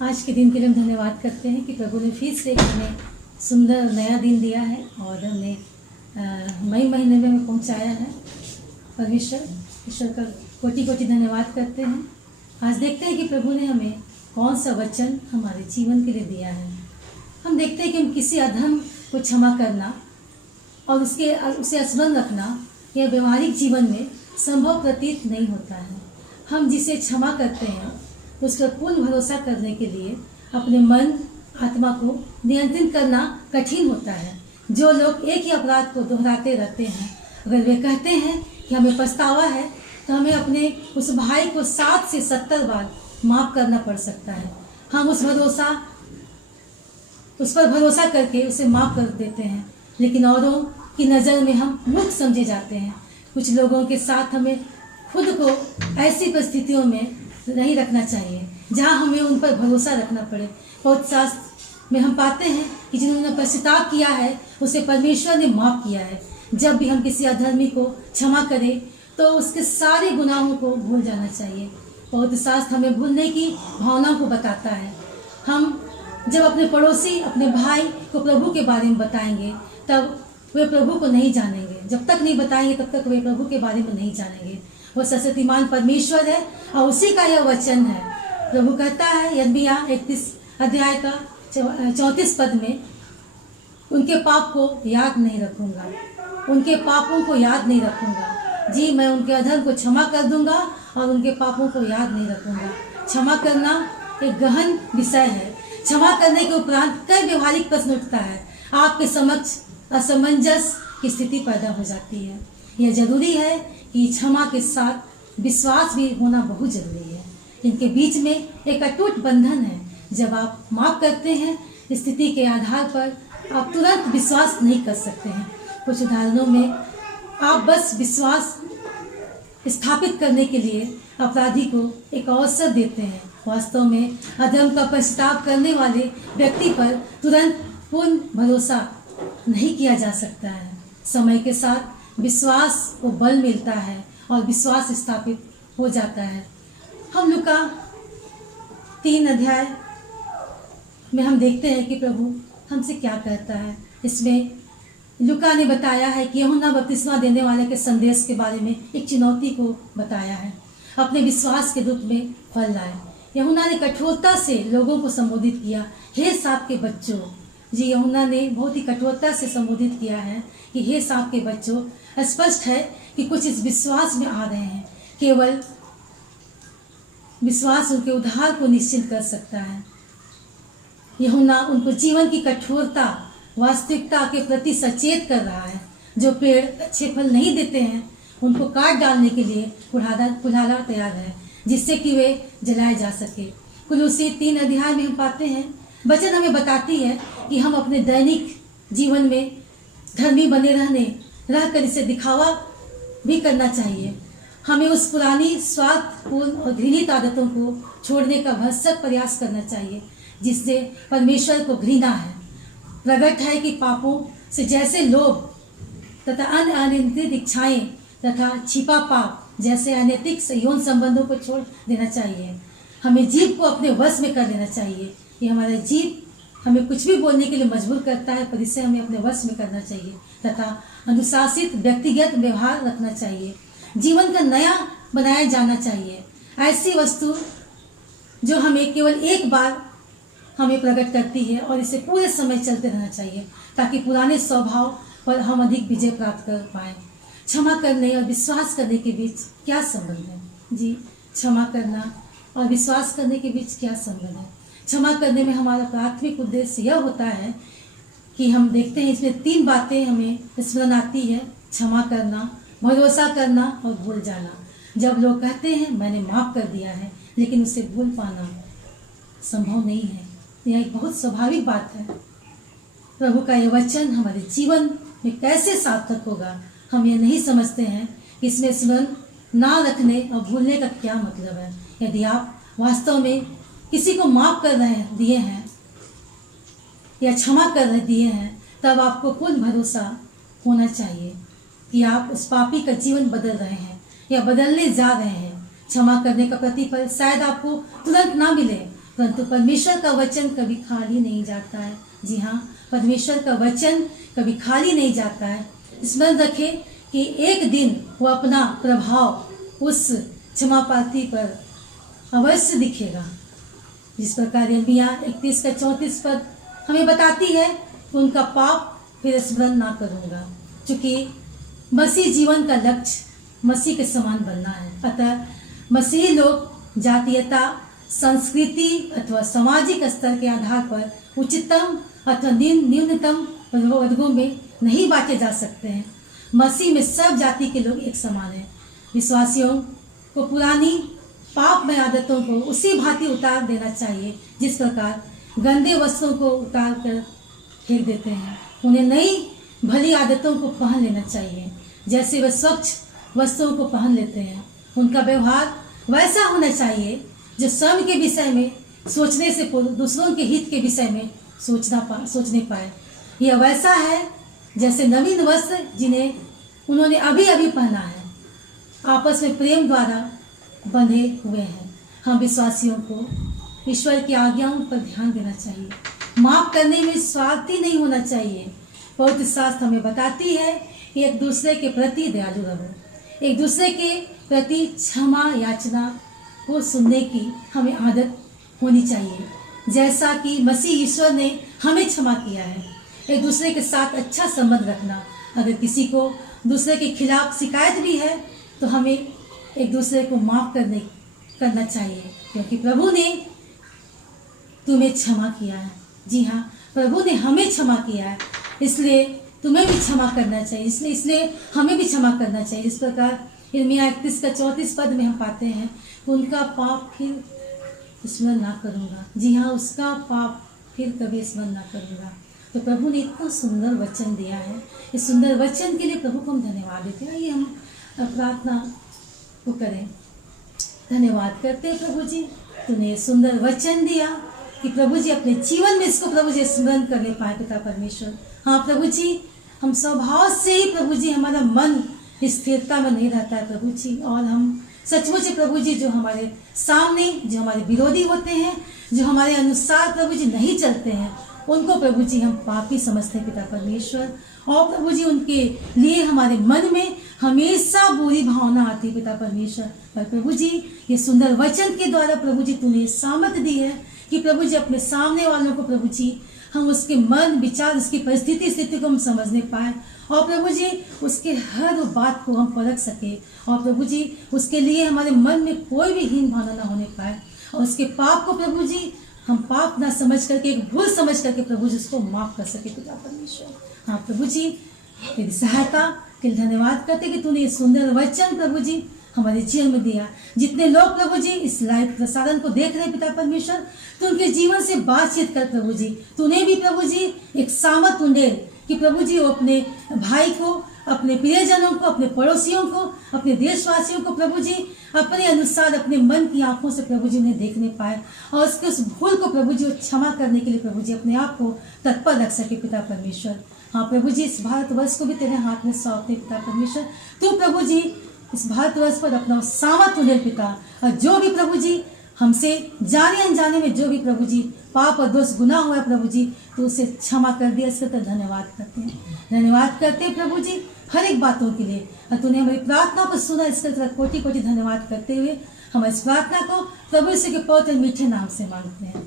आज के दिन के लिए हम धन्यवाद करते हैं कि प्रभु ने फिर से हमें सुंदर नया दिन दिया है और हमने मई महीने में हमें पहुंचाया है। ईश्वर का कोटि कोटि धन्यवाद करते हैं। आज देखते हैं कि प्रभु ने हमें कौन सा वचन हमारे जीवन के लिए दिया है। हम देखते हैं कि हम किसी अधर्म को क्षमा करना और उसे स्मरण रखना यह व्यवहारिक जीवन में संभव प्रतीत नहीं होता है। हम जिसे क्षमा करते हैं उस पर पूर्ण भरोसा करने के लिए अपने मन आत्मा को नियंत्रित करना कठिन होता है। जो लोग एक ही अपराध को दोहराते रहते हैं, अगर वे कहते हैं कि हमें पछतावा है, तो हमें अपने उस भाई को 7 से 70 बार माफ करना पड़ सकता है। हम उस पर भरोसा करके उसे माफ कर देते हैं, लेकिन औरों की नज़र में हम मूर्ख समझे जाते हैं। कुछ लोगों के साथ हमें खुद को ऐसी परिस्थितियों में नहीं रखना चाहिए जहां हमें उन पर भरोसा रखना पड़े। और शास्त्र में हम पाते हैं कि जिन्होंने पश्चाताप किया है उसे परमेश्वर ने माफ किया है। जब भी हम किसी अधर्मी को क्षमा करें तो उसके सारे गुनाहों को भूल जाना चाहिए। और शास्त्र हमें भूलने की भावनाओं को बताता है। हम जब अपने पड़ोसी, अपने भाई को प्रभु के बारे में बताएंगे तब वे प्रभु को नहीं जानेंगे। जब तक नहीं बताएंगे तब तक वे प्रभु के बारे में नहीं जानेंगे। वो सर्वशक्तिमान परमेश्वर है और उसी का यह वचन है। प्रभु कहता है यिर्मयाह 31 अध्याय का 34 पद में, उनके पाप को याद नहीं रखूंगा, उनके पापों को याद नहीं रखूंगा। जी, मैं उनके अधर्म को क्षमा कर दूंगा और उनके पापों को याद नहीं रखूंगा। क्षमा करना एक गहन विषय है। क्षमा करने के उपरांत कई व्यवहारिक प्रश्न उठता है। आपके समक्ष असमंजस की स्थिति पैदा हो जाती है। यह जरूरी है कि क्षमा के साथ विश्वास भी होना बहुत जरूरी है। इनके बीच में एक अटूट बंधन है। जब आप माफ करते हैं, स्थिति के आधार पर आप तुरंत विश्वास नहीं कर सकते हैं। कुछ उदाहरणों में आप बस विश्वास स्थापित करने के लिए अपराधी को एक अवसर देते हैं। वास्तव में अधर्म का पश्चाताप करने वाले व्यक्ति पर तुरंत पूर्ण भरोसा नहीं किया जा सकता है। समय के साथ विश्वास को बल मिलता है और विश्वास स्थापित हो जाता है। हम लूका 3 अध्याय में हम देखते हैं कि प्रभु हमसे क्या कहता है। इसमें लूका ने बताया है कि यूहन्ना बपतिस्मा देने वाले के संदेश के बारे में एक चुनौती को बताया है। अपने विश्वास के रूप में फल लाए। यूहन्ना ने कठोरता से लोगों को संबोधित किया, हे सांप के बच्चों। जी, यूहन्ना ने बहुत ही कठोरता से संबोधित किया है कि हे सांप के बच्चों। स्पष्ट है कि कुछ इस विश्वास में आ रहे हैं। केवल विश्वास उनके उद्धार को निश्चित कर सकता है। यूहन्ना उनको जीवन की कठोरता, वास्तविकता के प्रति सचेत कर रहा है। जो पेड़ अच्छे फल नहीं देते हैं उनको काट डालने के लिए कुल्हाड़ा तैयार है, जिससे कि वे जलाए जा सके। कुलुसी 3 अध्याय में हम पाते हैं, वचन हमें बताती है कि हम अपने दैनिक जीवन में धर्मी बने रहकर इसे दिखावा भी करना चाहिए। हमें उस पुरानी स्वार्थपूर्ण और घृणित आदतों को छोड़ने का भरसक प्रयास करना चाहिए जिससे परमेश्वर को घृणा है। प्रकट है कि पापों से जैसे लोभ तथा अन्य अनियंत्रित इच्छाएं तथा छिपा पाप जैसे अनैतिक यौन संबंधों को छोड़ देना चाहिए। हमें जीभ को अपने वश में कर लेना चाहिए। ये हमारा जीभ हमें कुछ भी बोलने के लिए मजबूर करता है, पर इसे हमें अपने वश में करना चाहिए तथा अनुशासित व्यक्तिगत व्यवहार रखना चाहिए। जीवन का नया बनाया जाना चाहिए। ऐसी वस्तु जो हमें केवल एक बार हमें प्रकट करती है और इसे पूरे समय चलते रहना चाहिए ताकि पुराने स्वभाव पर हम अधिक विजय प्राप्त कर पाएं। क्षमा करने और विश्वास करने के बीच क्या संबंध है? जी, क्षमा करना और विश्वास करने के बीच क्या संबंध है? क्षमा करने में हमारा प्राथमिक उद्देश्य यह होता है कि हम देखते हैं इसमें 3 बातें हमें स्मरण आती है। क्षमा करना, भरोसा करना और भूल जाना। जब लोग कहते हैं मैंने माफ कर दिया है, लेकिन उसे भूल पाना संभव नहीं है। यह एक बहुत स्वाभाविक बात है। प्रभु का यह वचन हमारे जीवन में कैसे सार्थक होगा, हम ये नहीं समझते हैं। इसमें स्मरण ना रखने और भूलने का क्या मतलब है। यदि आप वास्तव में किसी को माफ कर दिए हैं या क्षमा कर दिए हैं, तब आपको पूर्ण भरोसा होना चाहिए कि आप उस पापी का जीवन बदल रहे हैं या बदलने जा रहे हैं। क्षमा करने का प्रतिफल शायद आपको तुरंत ना मिले, परंतु परमेश्वर का वचन कभी खाली नहीं जाता है। जी हाँ, परमेश्वर का वचन कभी खाली नहीं जाता है। स्मरण रखें कि एक दिन वो अपना प्रभाव उस क्षमा प्रार्थी पर अवश्य दिखेगा। जिस प्रकार यिर्मयाह 31 का 34 पद हमें बताती है कि उनका पाप फिर स्मरण ना करूँगा, क्योंकि मसीह जीवन का लक्ष्य मसीह के समान बनना है। अतः मसीही लोग जातीयता, संस्कृति अथवा सामाजिक स्तर के आधार पर उच्चतम अथवा न्यूनतम वर्गों में नहीं बांटे जा सकते हैं। मसीह में सब जाति के लोग एक समान हैं। विश्वासियों को पुरानी पापमय आदतों को उसी भांति उतार देना चाहिए जिस प्रकार गंदे वस्त्रों को उतार कर फेंक देते हैं। उन्हें नई भली आदतों को पहन लेना चाहिए जैसे वे स्वच्छ वस्त्रों को पहन लेते हैं। उनका व्यवहार वैसा होना चाहिए जो स्वयं के विषय में सोचने से पूर्व दूसरों के हित के विषय में सोचने पाए। यह वैसा है जैसे नवीन वस्त्र जिन्हें उन्होंने अभी अभी पहना है, आपस में प्रेम द्वारा बंधे हुए हैं। हम विश्वासियों को ईश्वर की आज्ञाओं पर ध्यान देना चाहिए। माफ करने में स्वार्थी नहीं होना चाहिए। पवित्र शास्त्र हमें बताती है कि एक दूसरे के प्रति दयालु रहो, एक दूसरे के प्रति क्षमा याचना को सुनने की हमें आदत होनी चाहिए, जैसा कि मसीह ईश्वर ने हमें क्षमा किया है। एक दूसरे के साथ अच्छा संबंध रखना। अगर किसी को दूसरे के खिलाफ शिकायत भी है तो हमें एक दूसरे को माफ करना चाहिए, क्योंकि प्रभु ने तुम्हें क्षमा किया है। जी हाँ, प्रभु ने हमें क्षमा किया है, इसलिए तुम्हें भी क्षमा करना चाहिए, इसलिए हमें भी क्षमा करना चाहिए। इस प्रकार यिर्मयाह 31 का 34 पद में हम पाते हैं, उनका पाप फिर स्मरण ना करूँगा। जी हाँ, उसका पाप फिर कभी स्मरण ना करूँगा। तो प्रभु ने इतना सुंदर वचन दिया है। इस सुंदर वचन के लिए प्रभु को हम धन्यवाद देते हैं। आइए हम प्रार्थना को करें। धन्यवाद करते हैं प्रभु जी, तूने सुंदर वचन दिया कि प्रभु जी अपने जीवन में इसको प्रभु जी स्मरण करने पाए पिता परमेश्वर। हाँ प्रभु जी, हम स्वभाव से ही प्रभु जी हमारा मन स्थिरता में नहीं रहता है प्रभु जी, और हम सचमुच प्रभु जी जो हमारे सामने जो हमारे विरोधी होते हैं, जो हमारे अनुसार प्रभु जी नहीं चलते हैं, उनको प्रभु जी हम पापी समझते हैं पिता परमेश्वर। और प्रभु जी उनके लिए हमारे मन में हमेशा बुरी भावना आती है पिता परमेश्वर। पर प्रभु जी ये सुंदर वचन के द्वारा प्रभु जी तूने सामर्थ दी है कि प्रभु जी अपने सामने वालों को प्रभु जी हम उसके मन विचार, उसकी परिस्थिति स्थिति को हम समझने पाए, और प्रभु जी उसके हर बात को हम परख सके, और प्रभु जी उसके लिए हमारे मन में कोई भी हीन भावना ना होने पाए, और उसके पाप को प्रभु जी हम पाप ना समझ करके, एक भूल समझ करके प्रभु जी उसको माफ कर सके पिता परमेश्वर। हाँ प्रभु जी, तेरी सहायता के लिए धन्यवाद करते कि तूने ये सुंदर वचन प्रभु जी हमारे जीवन में दिया। जितने लोग प्रभु जी इस लाइव प्रसारण को देख रहे हैं पिता परमेश्वर, तो उनके जीवन से बातचीत कर प्रभु जी। तूने भी प्रभु जी एक सामर्थ उंडेल कि प्रभु जी वो अपने भाई को, अपने प्रियजनों को, अपने पड़ोसियों को, अपने देशवासियों को प्रभु जी अपने अनुसार अपने मन की आंखों से प्रभु जी उन्हें देखने पाए, और उसके उस भूल को प्रभु जी क्षमा करने के लिए प्रभु जी अपने आप को तत्पर रख सके पिता परमेश्वर। हाँ प्रभु जी, इस भारतवर्ष को भी तेरे हाथ में सौंपते पिता परमेश्वर। तू प्रभु जी इस भारतवर्ष पर अपना सामर्थ उंडेल पिता, और जो भी प्रभु जी हमसे जाने अनजाने में जो भी प्रभु जी पाप और दोष गुनाह हुआ प्रभु जी, तो उसे क्षमा कर दिया। इसके तो धन्यवाद करते हैं, धन्यवाद करते हैं प्रभु जी हर एक बातों के लिए। और तूने हमारी प्रार्थना को सुना, इसके तरह कोटि कोटि धन्यवाद करते हुए हम इस प्रार्थना को प्रभु यीशु के पवित्र मीठे नाम से मांगते हैं।